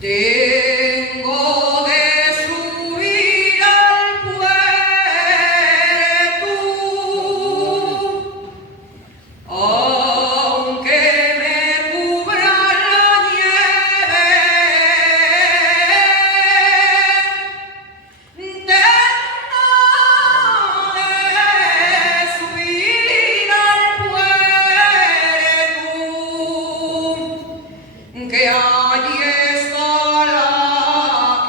Tengo de subir al puertu, aunque me cubra la nieve. Tengo de subir al puertu, que allí está la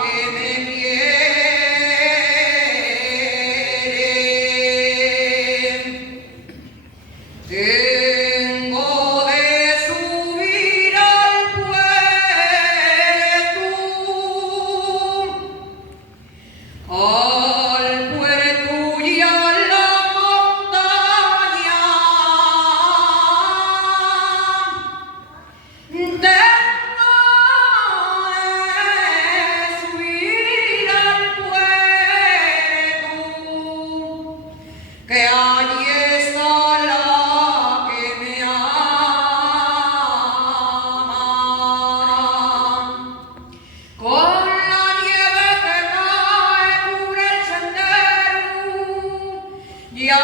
que me quiere. Tengo de subir al puertu y a la montaña. Tengo de subir al puertu, que allí está la que me ama. Con la nieve que cae cubre el sendero, ya